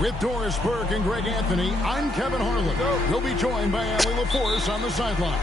With Doris Burke and Greg Anthony, I'm Kevin Harlan. We'll be joined by Allie LaForce on the sidelines.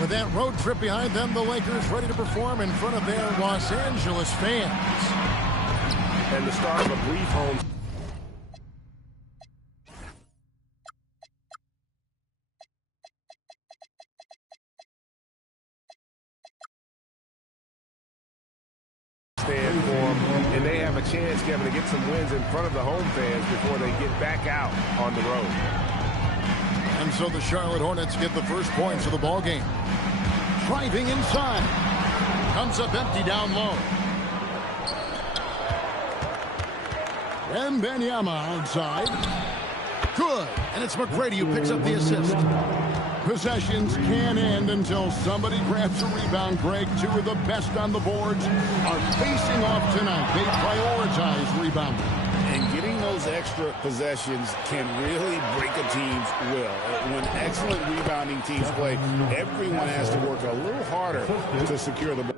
With that road trip behind them, the Lakers ready to perform in front of their Los Angeles fans. And the start of a brief home stand for them, and they have a chance, Kevin, to get some wins in front of the home fans before they get back out on the road. And so the Charlotte Hornets get the first points of the ball game. Driving inside. Comes up empty down low. Wemby outside. Good. And it's McGrady who picks up the assist. Possessions can end until somebody grabs a rebound. Greg, two of the best on the boards are facing off tonight. They prioritize rebounding. And getting those extra possessions can really break a team's will. When excellent rebounding teams play, everyone has to work a little harder to secure the ball.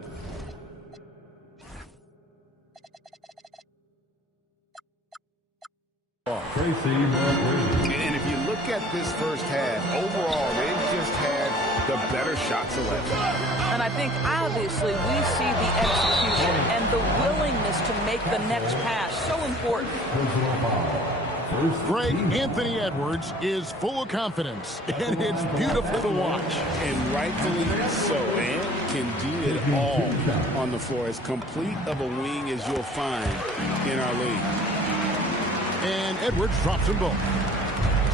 And if you look at this first half, overall, they've just had the better shot selection. And I think, obviously, we see the execution and the willingness to make the next pass so important. Greg Anthony Edwards is full of confidence, and it's beautiful to watch. And rightfully so. And can do it all on the floor. As complete of a wing as you'll find in our league. And Edwards drops them both.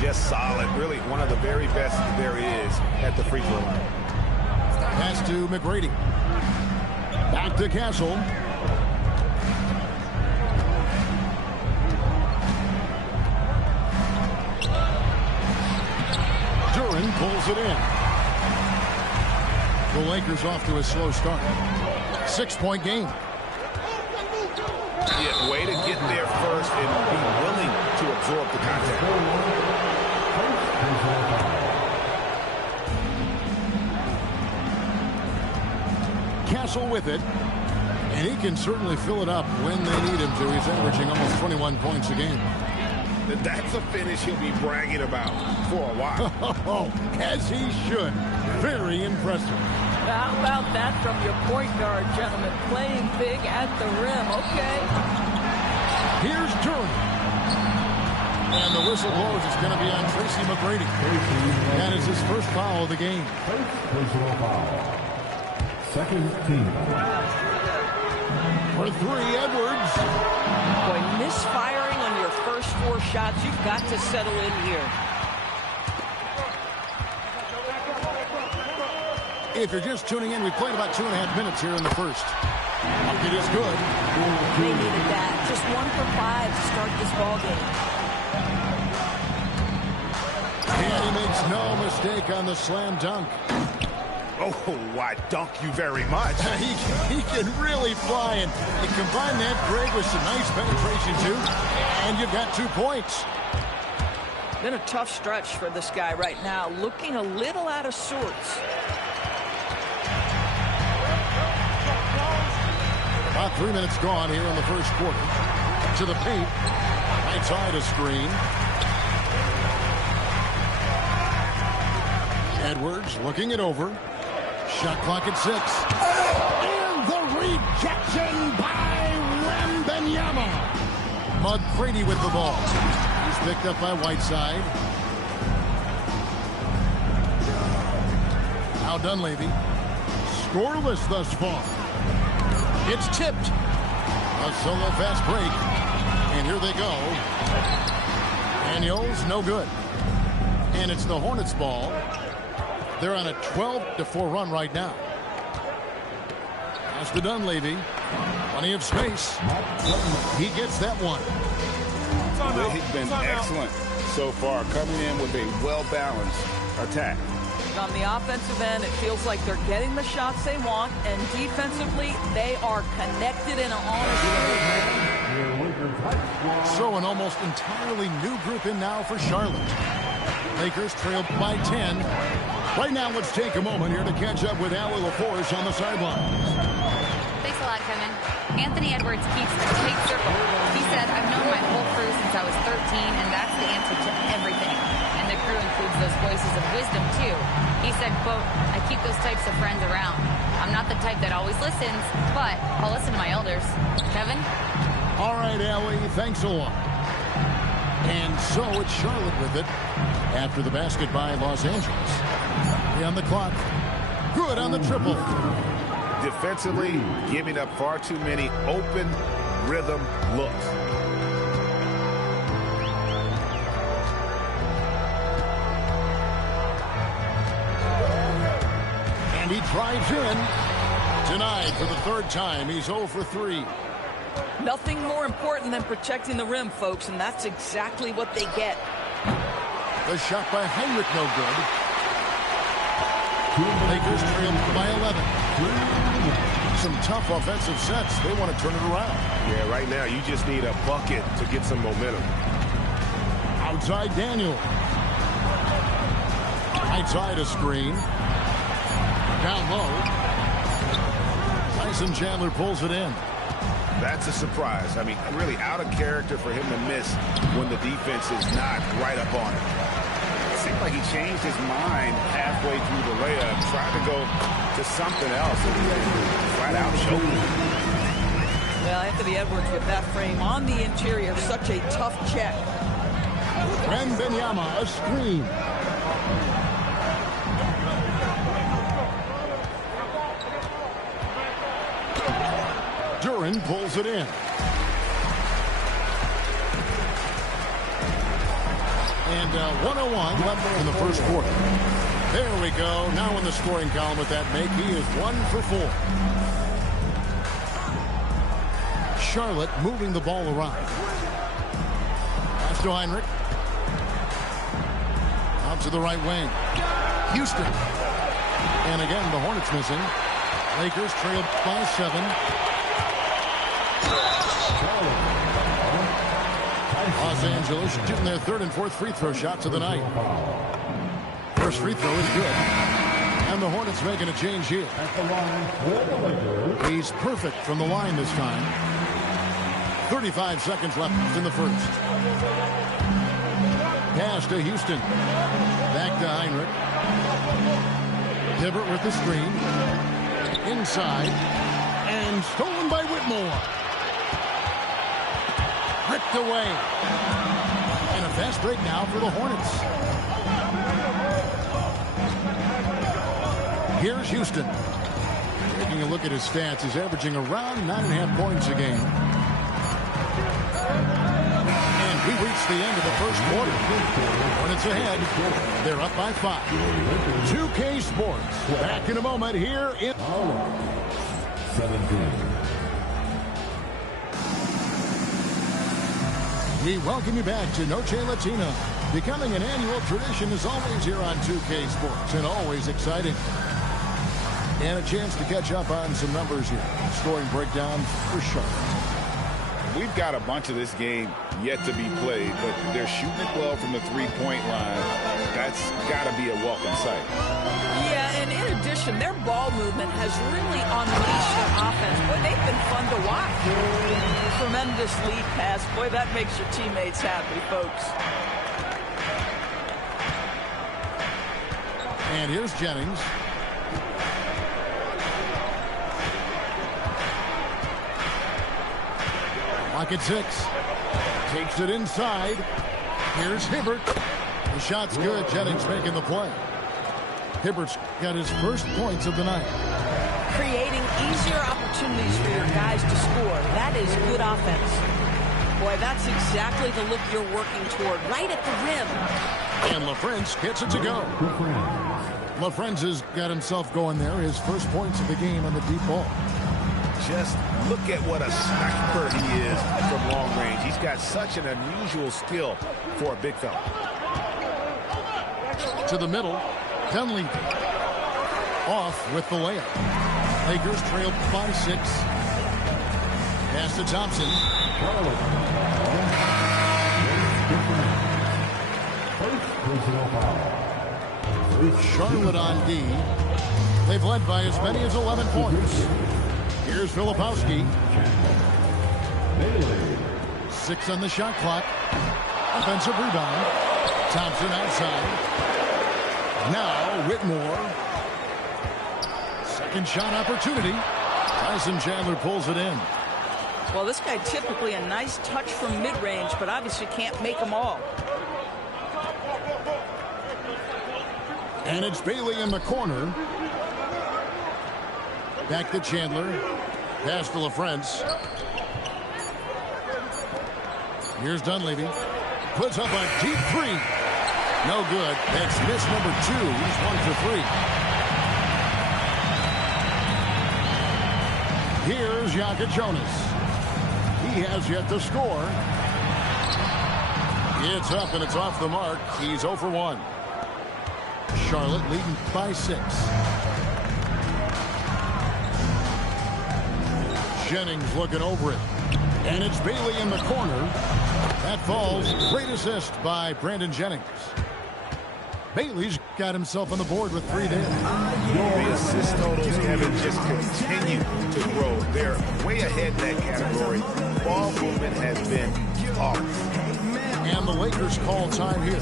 just solid. Really one of the very best there is at the free throw line. Pass to McGrady. Back to Castle. Duran pulls it in. The Lakers off to a slow start. 6-point game. Yeah, way to get there first and be willing to absorb the contact. Castle with it. And he can certainly fill it up when they need him to. He's averaging almost 21 points a game. That's a finish he'll be bragging about for a while. As he should. Very impressive. How about that from your point guard, gentlemen? Playing big at the rim, okay. Here's Duran. And the whistle blows. It's going to be on Tracy McGrady. That is his first foul of the game. Second team. For three, Edwards. Boy, misfiring on your first 4 shots. You've got to settle in here. If you're just tuning in, we played about 2.5 minutes here in the first. It is good. They needed that. Just 1 for 5 to start this ball game. And he makes no mistake on the slam dunk. Oh, why, dunk you very much. he can really fly, and combine that, Greg, with some nice penetration, too. And you've got 2 points. Been a tough stretch for this guy right now. Looking a little out of sorts. About 3 minutes gone here in the first quarter. To the paint. Right side a screen. Edwards looking it over. Shot clock at 6. And the rejection by Wemby. McGrady with the ball. He's picked up by Whiteside. Now Dunleavy. Scoreless thus far. It's tipped. A solo fast break. And here they go. Daniels, no good. And it's the Hornets ball. They're on a 12-4 run right now. Pass to Dunleavy. Plenty of space. He gets that one. They've been excellent so far, coming in with a well-balanced attack. On the offensive end, it feels like they're getting the shots they want, and defensively, they are connected in an honest way. So an almost entirely new group in now for Charlotte. Lakers trail by 10. Right now, let's take a moment here to catch up with Allie LaForce on the sidelines. Thanks a lot, Kevin. Anthony Edwards keeps a tight circle. He said, I've known my whole crew since I was 13, and that's the answer to everything. And the crew includes those voices of wisdom, too. He said, quote, I keep those types of friends around. I'm not the type that always listens, but I'll listen to my elders. Kevin? All right, Allie, thanks a lot. And so it's Charlotte with it after the basket by Los Angeles. On the clock. Good on the triple. Defensively, giving up far too many open rhythm looks. And he drives in. Denied for the third time. He's 0 for 3. Nothing more important than protecting the rim, folks, and that's exactly what they get. The shot by Heinrich, no good. Lakers trail by 11. Some tough offensive sets. They want to turn it around. Yeah, right now you just need a bucket to get some momentum. Outside Daniel. Outside a screen. Down low. Tyson Chandler pulls it in. That's a surprise. I mean, really out of character for him to miss when the defense is not right up on it. It seemed like he changed his mind halfway through the layup, tried to go to something else, and flat out choked him. Well, Anthony Edwards with that frame on the interior, such a tough check. Wembenyama, a screen. Duran pulls it in. And 101 left in the first quarter. There we go. Now in the scoring column with that make, he is 1 for 4. Charlotte moving the ball around. Pass to Heinrich. Out to the right wing. Houston. And again, the Hornets missing. Lakers trail by 7. Los Angeles shooting their third and fourth free throw shots of the night. First free throw is good. And the Hornets making a change here. He's perfect from the line this time. 35 seconds left in the first. Pass to Houston. Back to Heinrich. Hibbert with the screen. Inside. And stolen by Whitmore. Ripped away. And a fast break now for the Hornets. Here's Houston. Taking a look at his stats, he's averaging around 9.5 points a game. And we reached the end of the first quarter. Hornets ahead. They're up by 5. 2K Sports. Back in a moment here in 17. We welcome you back to Noche Latina. Becoming an annual tradition is always here on 2K Sports and always exciting. And a chance to catch up on some numbers here. Scoring breakdown for Charlotte. We've got a bunch of this game yet to be played, but they're shooting it well from the three-point line. That's got to be a welcome sight. Yeah, and in addition, their ball movement has really unleashed their offense. Boy, they've been fun to watch. Tremendous lead pass. Boy, that makes your teammates happy, folks. And here's Jennings. Pocket 6. Takes it inside. Here's Hibbert. The shot's good. Jennings making the play. Hibbert's got his first points of the night. creating easier opportunities for your guys to score. That is good offense. Boy, that's exactly the look you're working toward, right at the rim. And LaFrance gets it to go. LaFrance has got himself going there. His first points of the game on the deep ball. Just look at what a sniper he is from long range. He's got such an unusual skill for a big fella. To the middle, Dunleavy off with the layup. Lakers trailed by 6. Pass to Thompson. Charlotte on D. They've led by as many as 11 points. Here's Filipowski. 6 on the shot clock. Offensive rebound. Thompson outside. Now Whitmore. Second shot opportunity. Tyson Chandler pulls it in. Well, this guy typically a nice touch from mid-range, but obviously can't make them all. And it's Bailey in the corner. Back to Chandler. Pass to LaFrance. Here's Dunleavy. Puts up a deep 3. No good. That's miss number 2. He's 1 for 3. Here's Yaka Jonas. He has yet to score. It's up and it's off the mark. He's 0 for 1. Charlotte leading by 6. Jennings looking over it. And it's Bailey in the corner. That falls. Great assist by Brandon Jennings. Bailey's got himself on the board with 3 there. The assist totals, Kevin, just continue to grow. They're way ahead in that category. Ball movement has been off. And the Lakers call time here.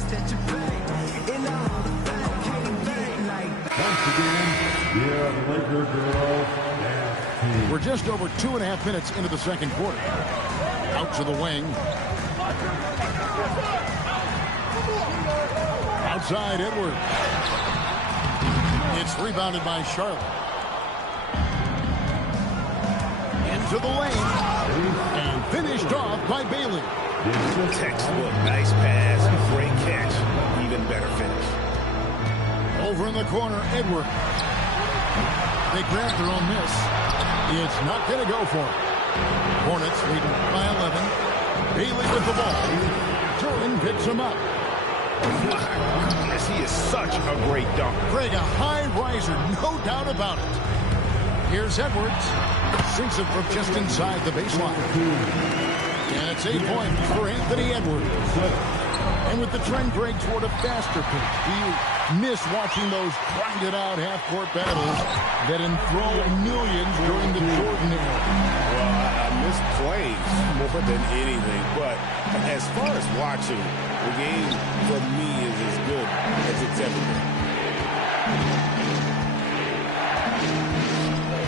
We're just over 2.5 minutes into the second quarter. Out to the wing. Outside Edwards. It's rebounded by Charlotte. Into the lane. And finished off by Bailey. Textbook, nice pass, great catch, even better finish. Over in the corner, Edwards. They grab their own miss. It's not going to go for it. Hornets leading by 11. Bailey with the ball. Jordan picks him up. Yes, he is such a great dunker. Greg, a high riser, no doubt about it. Here's Edwards. Sinks it from just inside the baseline. And it's 8 points for Anthony Edwards. And with the trend, Greg, toward a faster pace, do you miss watching those grinded-out half-court battles that enthrall millions during the Jordan era? Well, I miss playing more than anything, but as far as watching, the game for me is as good as it's ever been.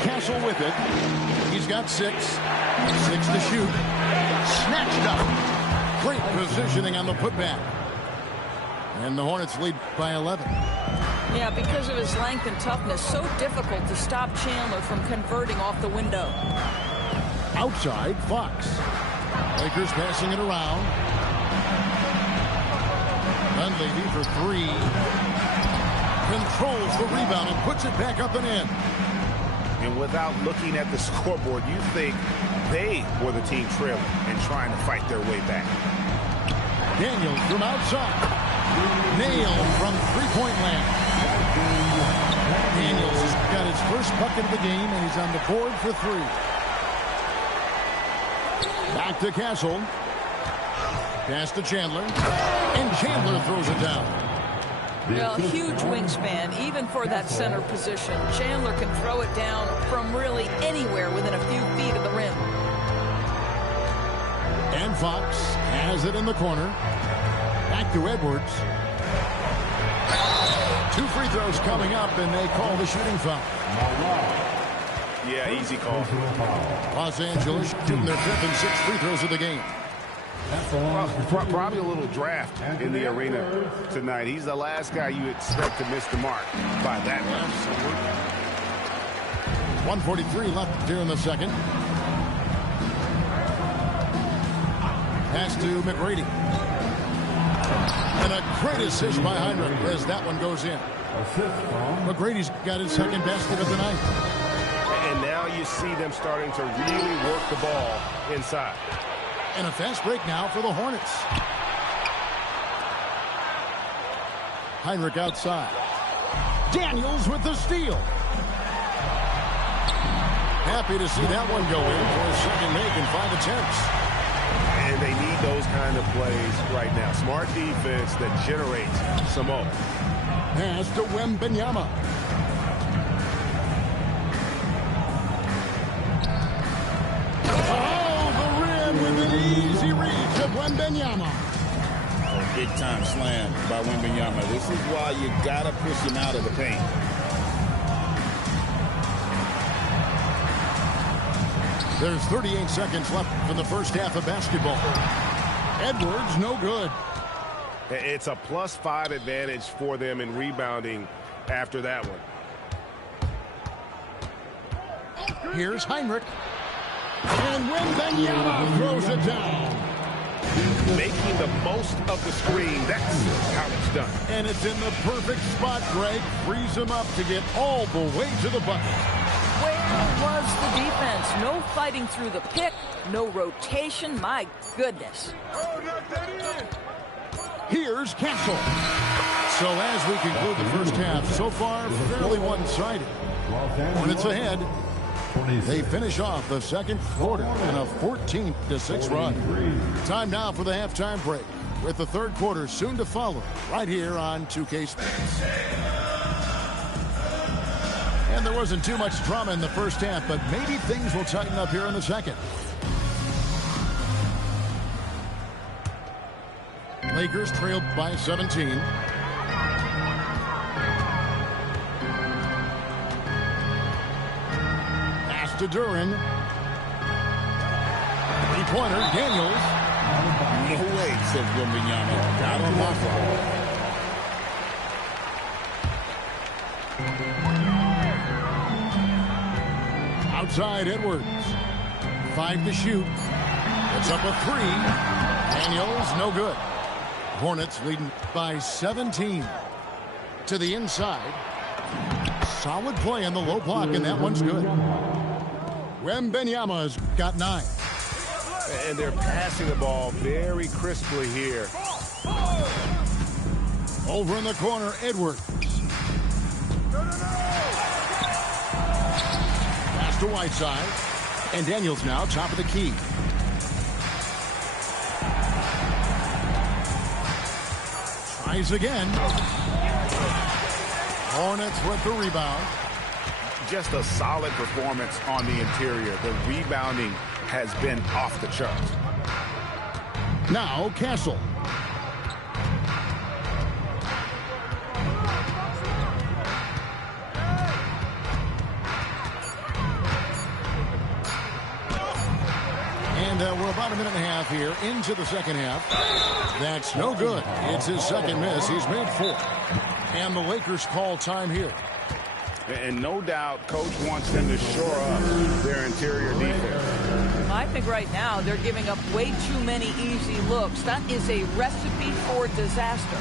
Castle with it. He's got 6. 6 to shoot. Snatched up. Great positioning on the putback. And the Hornets lead by 11. Yeah, because of his length and toughness, so difficult to stop Chandler from converting off the window. Outside, Fox. Lakers passing it around. Dunleavy for 3. Controls the rebound and puts it back up and in. And without looking at the scoreboard, you think they were the team trailing and trying to fight their way back. Daniels from outside. Nailed from three-point land. Daniels has got his first bucket of the game, and he's on the board for 3. Back to Castle. Pass to Chandler. And Chandler throws it down. Well, huge wingspan, even for that center position. Chandler can throw it down from really anywhere within a few feet of the rim. And Fox has it in the corner. Back to Edwards. 2 free throws coming up, and they call the shooting foul. Yeah, easy call. Los Angeles shooting their 5th and 6th free throws of the game. Probably a little draft in the arena tonight. He's the last guy you expect to miss the mark by that much. 1:43 left here in the second. Pass to McGrady. And a great assist by Heinrich as that one goes in. McGrady's got his second basket of the night. And now you see them starting to really work the ball inside. And a fast break now for the Hornets. Heinrich outside. Daniels with the steal. Happy to see that one go in for a second make in 5 attempts. And they need those kind of plays right now. Smart defense that generates some more. Pass to Wemby. Oh, the rim with an easy reach of Wemby. Big time slam by Wemby. This is why you got to push him out of the paint. There's 38 seconds left in the first half of basketball. Edwards, no good. It's a +5 advantage for them in rebounding after that one. Here's Heinrich. And Wemby throws it down. Making the most of the screen. That's how it's done. And it's in the perfect spot, Greg. Frees him up to get all the way to the bucket. Where was the defense? No fighting through the pick, no rotation. My goodness. Here's Castle. So as we conclude the first half, so far fairly one-sided. Hornets ahead. They finish off the second quarter in a 14-6 run. Time now for the halftime break, with the third quarter soon to follow right here on 2K Sports. And there wasn't too much drama in the first half, but maybe things will tighten up here in the second. Lakers trailed by 17. Pass to Duran. Three-pointer, Daniels. No way, says Wemby. Got on my phone. Outside Edwards. 5 to shoot. It's up a 3. Daniels, no good. Hornets leading by 17. To the inside. Solid play in the low block, and that one's good. Wembenyama's got 9. And they're passing the ball very crisply here. Over in the corner, Edwards. Pass to Whiteside. And Daniels now top of the key. Tries again. Hornets with the rebound. Just a solid performance on the interior. The rebounding has been off the charts. Now Castle. And we're about a minute and a half here into the second half. That's no good. It's his second miss. He's made 4. And the Lakers call time here. And no doubt, Coach wants them to shore up their interior defense. I think right now they're giving up way too many easy looks. That is a recipe for disaster.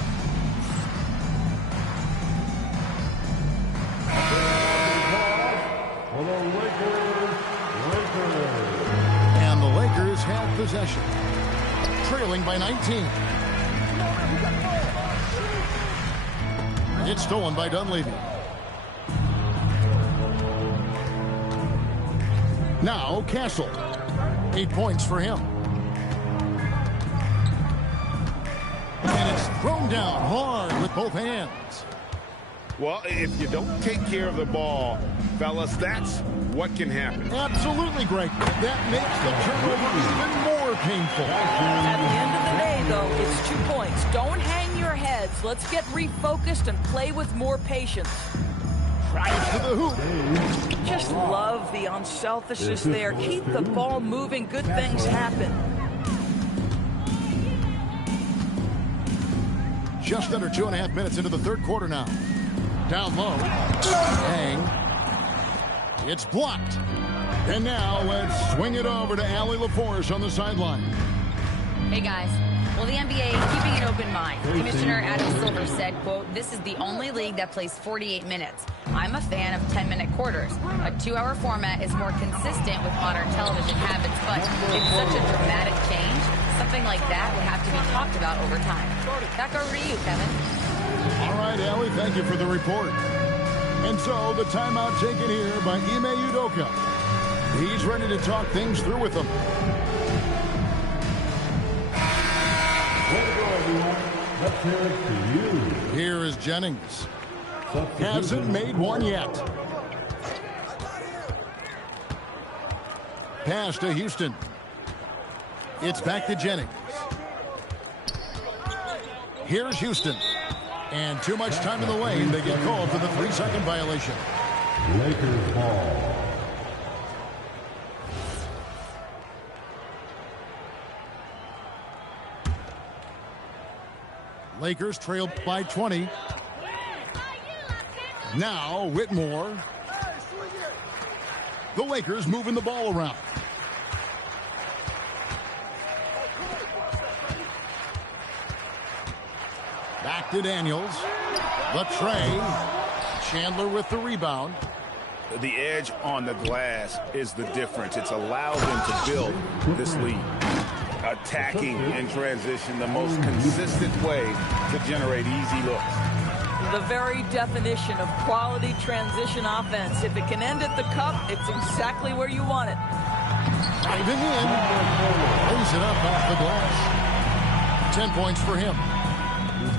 And the Lakers have possession, trailing by 19. It's stolen by Dunleavy. Now Castle. 8 points for him. And it's thrown down hard with both hands. Well, if you don't take care of the ball, fellas, that's what can happen. Absolutely, Greg. That makes the turnover even more painful. At the end of the day, though, it's 2 points. Don't hang your heads. Let's get refocused and play with more patience. Tries to the hoop. Just love the unselfishness there. Keep the ball moving. Good things happen. Just under 2.5 minutes into the third quarter now. Down low. Hang. It's blocked. And now let's swing it over to Allie LaForce on the sideline. Hey, guys. Well, the NBA keeping an open mind. Commissioner Adam Silver said, quote, "This is the only league that plays 48 minutes. I'm a fan of 10-minute quarters. A 2-hour format is more consistent with modern television habits, but it's such a dramatic change. Something like that would have to be talked about over time." Back over to you, Kevin. All right, Allie, thank you for the report. And so the timeout taken here by Ime Udoka. He's ready to talk things through with them. Here is Jennings. Hasn't made one yet. Pass to Houston. It's back to Jennings. Here's Houston. And too much time in the lane. They get called for the 3-second violation. Lakers ball. Lakers trail by 20. Now Whitmore. The Lakers moving the ball around. Back to Daniels. The tray. Chandler with the rebound. The edge on the glass is the difference. It's allowed them to build this lead. Attacking in transition, the most consistent way to generate easy looks. The very definition of quality transition offense. If it can end at the cup, it's exactly where you want it. Driving in. Brings it up off the glass. 10 points for him.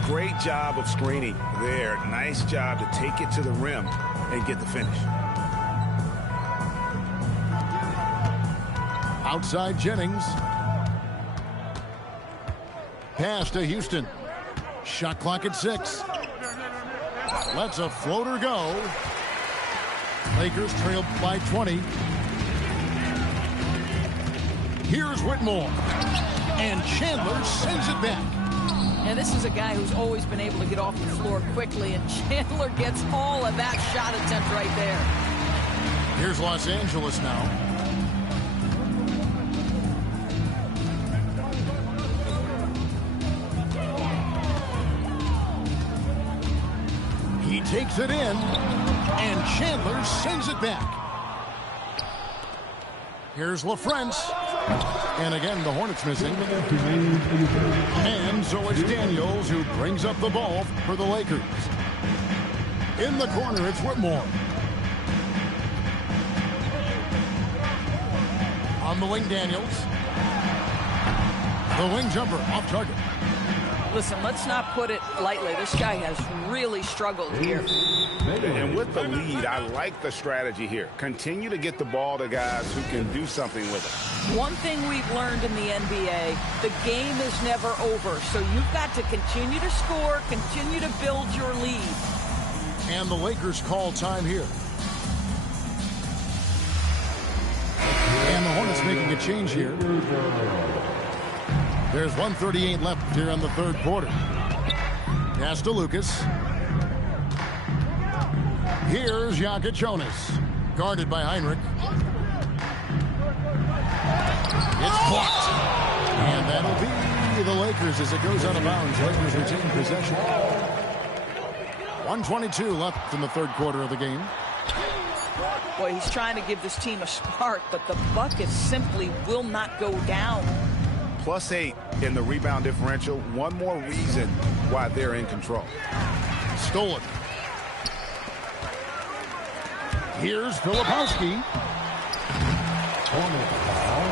Great job of screening there. Nice job to take it to the rim and get the finish. Outside Jennings. Pass to Houston. Shot clock at 6. Lets a floater go. Lakers trail by 20. Here's Whitmore. And Chandler sends it back. And this is a guy who's always been able to get off the floor quickly, and Chandler gets all of that shot attempt right there. Here's Los Angeles now. He takes it in, and Chandler sends it back. Here's LaFrance. And again, the Hornets missing. And so it's Daniels who brings up the ball for the Lakers. In the corner, it's Whitmore. On the wing, Daniels. The wing jumper off target. Listen, let's not put it lightly. This guy has really struggled here. And with the lead, I like the strategy here. Continue to get the ball to guys who can do something with it. One thing we've learned in the NBA, the game is never over. So you've got to continue to score, continue to build your lead. And the Lakers call time here. And the Hornets making a change here. There's 1:38 left here in the third quarter. Pass to Lucas. Here's Jonas. Guarded by Heinrich. It's blocked. And that'll be the Lakers as it goes out of bounds. Lakers retain possession. 1:22 left in the third quarter of the game. Boy, he's trying to give this team a spark, but the bucket simply will not go down. +8 in the rebound differential. One more reason why they're in control. Stolen. Here's Filipowski.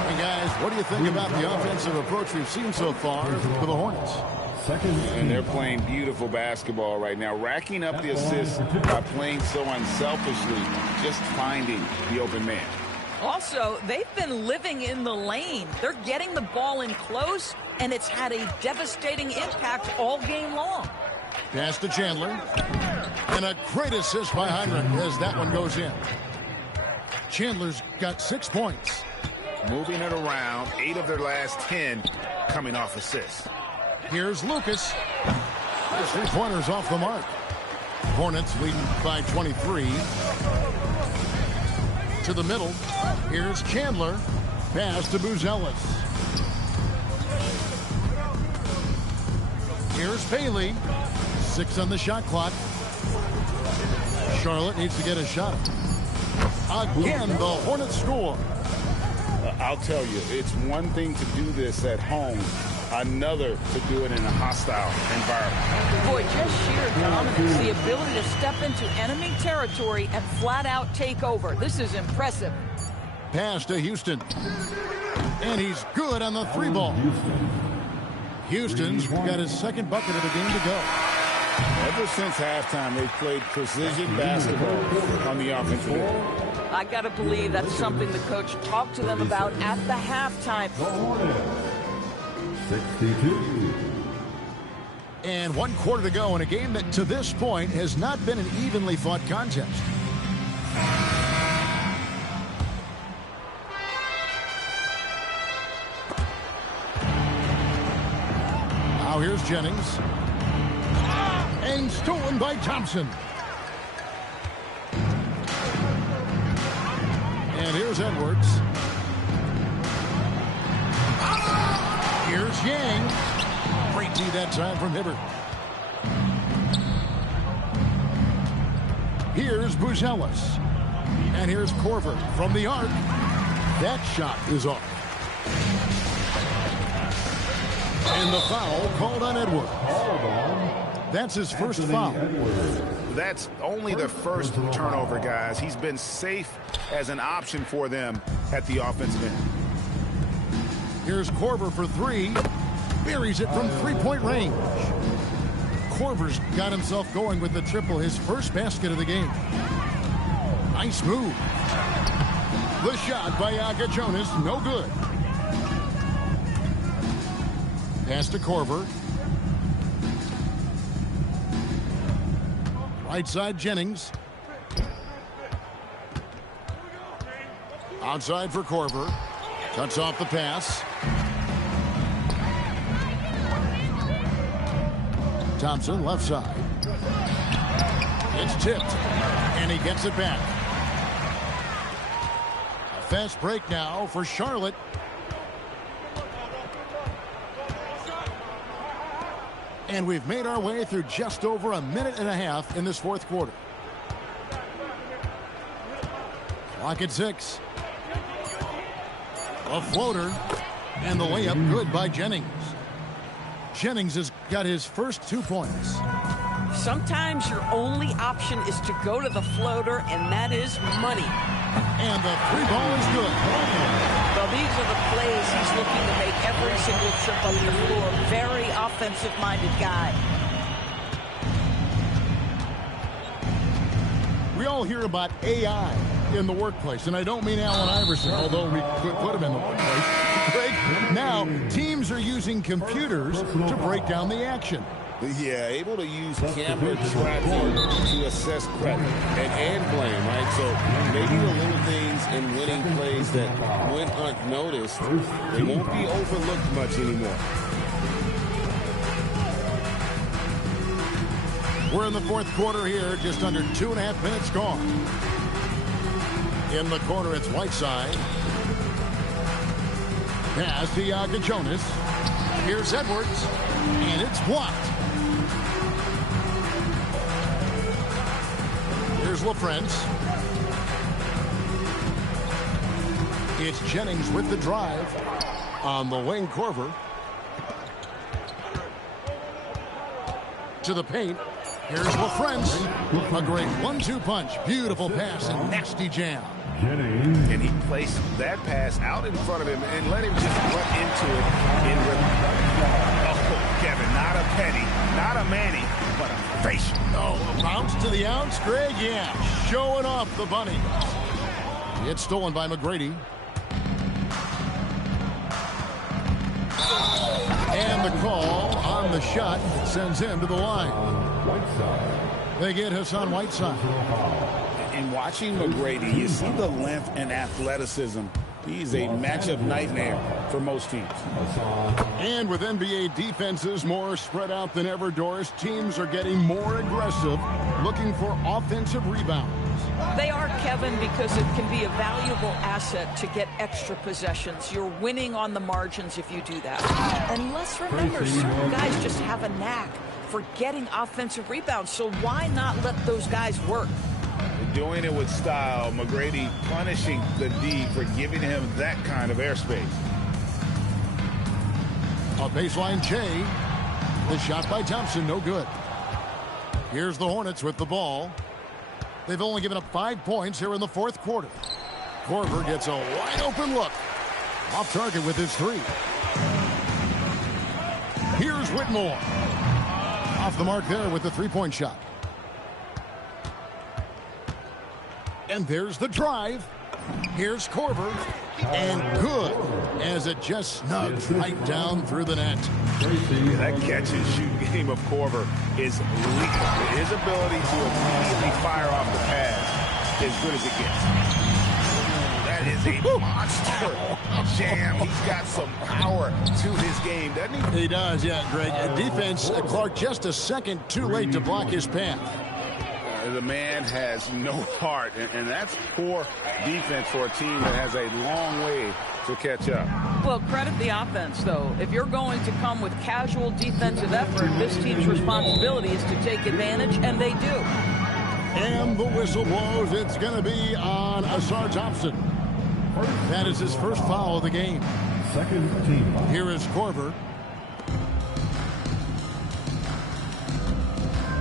Hey guys, what do you think about the offensive approach we've seen so far for the Hornets? And they're playing beautiful basketball right now, racking up the assists by playing so unselfishly, just finding the open man. Also, they've been living in the lane. They're getting the ball in close, and it's had a devastating impact all game long. Pass to Chandler. And a great assist by Heinrich as that one goes in. Chandler's got 6 points. Moving it around, 8 of their last 10 coming off assists. Here's Lucas. His 3-pointers off the mark. Hornets leading by 23. To the middle. Here's Chandler. Pass to Buzelis. Here's Bailey. 6 on the shot clock. Charlotte needs to get a shot. Again, the Hornets score. I'll tell you, it's one thing to do this at home, another to do it in a hostile environment. Boy, just sheer dominance, the ability to step into enemy territory and flat out take over. This is impressive. Pass to Houston. And he's good on the 3-ball. Houston's got his second bucket of the game to go. Ever since halftime, they've played precision basketball on the offensive end. I got to believe that's something the coach talked to them about at the halftime. 62. And 1 quarter to go in a game that to this point has not been an evenly fought contest. Now here's Jennings. And stolen by Thompson. And here's Edwards. Here's Yang. Great D that time from Hibbert. Here's Buzelis. And here's Korver from the arc. That shot is off. And the foul called on Edwards. That's his first foul. That's only the first turnover, guys. He's been safe as an option for them at the offensive end. Here's Korver for 3. Buries it from 3-point range. Korver's got himself going with the triple, his first basket of the game. Nice move. The shot by Jonas, no good. Pass to Korver. Right side, Jennings. Outside for Korver. Cuts off the pass. Thompson, left side. It's tipped, and he gets it back. A fast break now for Charlotte. And we've made our way through just over a minute and a half in this fourth quarter. Clock at 6. A floater. And the layup good by Jennings. Jennings has got his first 2 points. Sometimes your only option is to go to the floater, and that is money. And the 3-ball is good. Well, these are the plays he's looking to make every single trip up the floor. Very offensive-minded guy. We all hear about AI in the workplace, and I don't mean Allen Iverson, although we could put him in the workplace. Now, teams are using computers to break down the action. Yeah, able to use camera tracking to assess credit and blame, right? So maybe the little things in winning plays that went unnoticed, they won't be overlooked much anymore. We're in the fourth quarter here, just under 2.5 minutes gone. In the corner, it's Whiteside. Pass to Jonas. Here's Edwards, and it's blocked. Here's LaFrance. It's Jennings with the drive. On the wing, Korver. To the paint. Here's LaFrance. A great 1-2 punch. Beautiful pass and nasty jam. And he placed that pass out in front of him and let him just run into it in rhythm. Oh, Kevin, not a penny, not a Manny, but a facial. Oh, a bounce to the ounce, Greg, yeah. Showing off the bunny. It's stolen by McGrady. And the call on the shot sends him to the line. They get Hassan Whiteside. In watching McGrady, you see the length and athleticism. He's a matchup nightmare for most teams. And with NBA defenses more spread out than ever, Doris, teams are getting more aggressive, looking for offensive rebounds. They are, Kevin, because it can be a valuable asset to get extra possessions. You're winning on the margins if you do that. And let's remember, certain guys just have a knack for getting offensive rebounds, so why not let those guys work? Doing it with style. McGrady punishing the D for giving him that kind of airspace. A baseline J. The shot by Thompson, no good. Here's the Hornets with the ball. They've only given up 5 points here in the fourth quarter. Korver gets a wide open look. Off target with his 3. Here's Whitmore. Off the mark there with the 3-point shot. And there's the drive. Here's Korver. And good, as it just snugs right down through the net. That catch-and-shoot game of Korver is lethal. His ability to immediately fire off the pass as good as it gets. That is a monster jam. He's got some power to his game, doesn't he? He does, yeah, Greg. Defense, Clark just a second too late to block his path. The man has no heart, and that's poor defense for a team that has a long way to catch up. Well, credit the offense, though. If you're going to come with casual defensive effort, this team's responsibility is to take advantage, and they do. And the whistle blows. It's going to be on Asar Thompson. That is his first foul of the game. Second team foul. Here is Korver.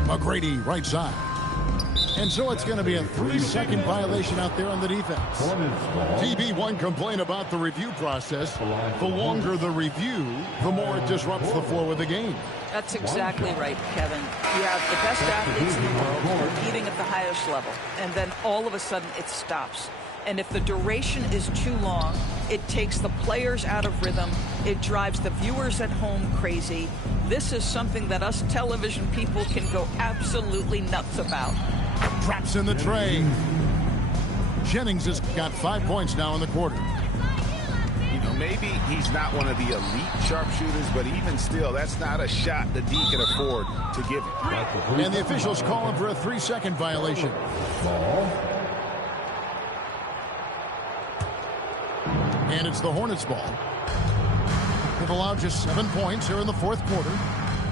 McGrady right side. And so it's going to be a 3-second violation out there on the defense. TB1 complained about the review process. The longer the review, the more it disrupts the flow of the game. That's exactly right, Kevin. You have the best athletes in the world competing at the highest level, and then all of a sudden it stops. And if the duration is too long, it takes the players out of rhythm. It drives the viewers at home crazy. This is something that us television people can go absolutely nuts about. Drops in the tray. Jennings has got 5 points now in the quarter. You know, maybe he's not one of the elite sharpshooters, but even still, that's not a shot the D can afford to give him. And the officials call him for a 3-second violation. And it's the Hornets' ball. They've allowed just 7 points here in the fourth quarter.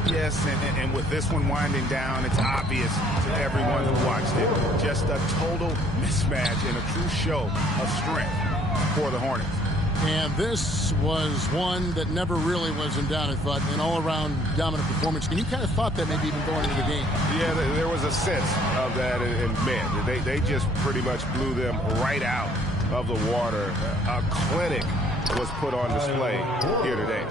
Yes, and with this one winding down, it's obvious to everyone who watched it. Just a total mismatch and a true show of strength for the Hornets. And this was one that never really was in doubt, I thought, an all-around dominant performance. And you kind of thought that maybe even going into the game. Yeah, there was a sense of that, and man, they just pretty much blew them right out of the water. A clinic was put on display here today.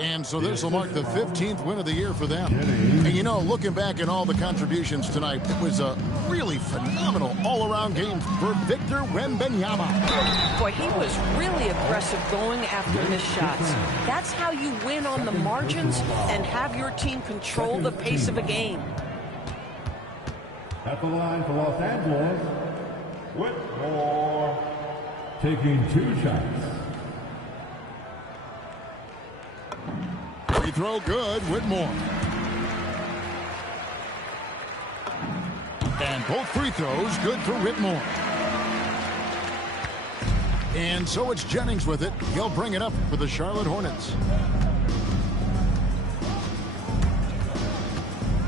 And so this will mark the 15th win of the year for them. And you know, looking back at all the contributions tonight, it was a really phenomenal all-around game for Victor Wembanyama. Boy, he was really aggressive going after his shots. That's how you win on the margins and have your team control the pace of a game. At the line for Los Angeles, Whitmore taking 2 shots. Free throw good, Whitmore. And both free throws good for Whitmore. And so it's Jennings with it. He'll bring it up for the Charlotte Hornets.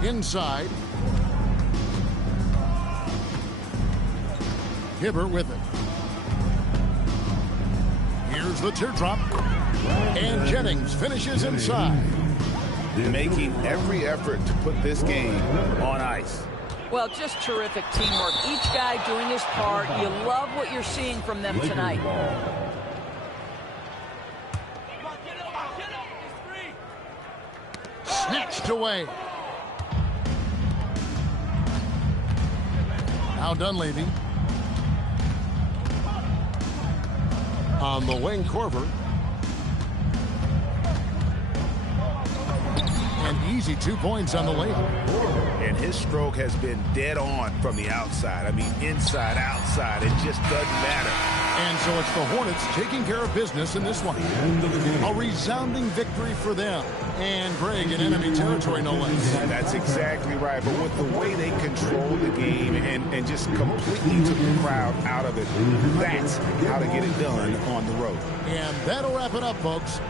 Inside. Hibbert with it. Here's the teardrop. And Jennings finishes inside. Making every effort to put this game on ice. Well, just terrific teamwork. Each guy doing his part. You love what you're seeing from them tonight. Snatched away. Now Dunleavy. On the wing, Korver. And easy 2 points on the layup. And his stroke has been dead on from the outside. I mean, inside, outside, it just doesn't matter. And so it's the Hornets taking care of business in this one. A resounding victory for them. And Greg in enemy territory, no less. That's exactly right. But with the way they controlled the game and just completely took the crowd out of it, that's how to get it done on the road. And that'll wrap it up, folks.